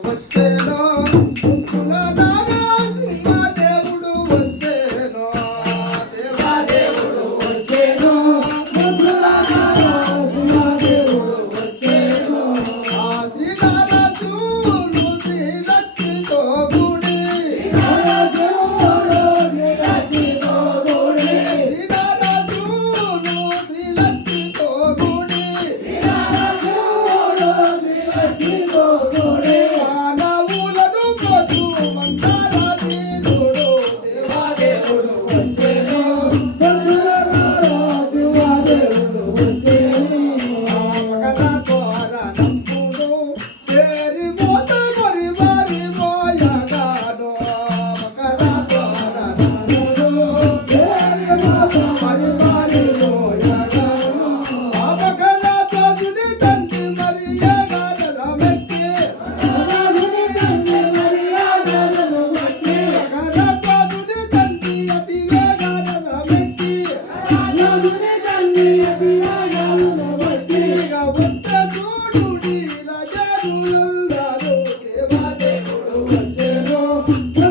But then uh, on, Oh,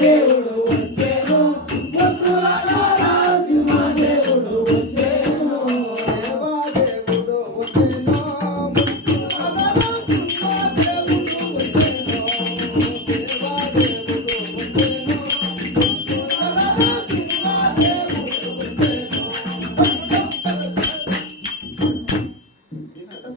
Yeah.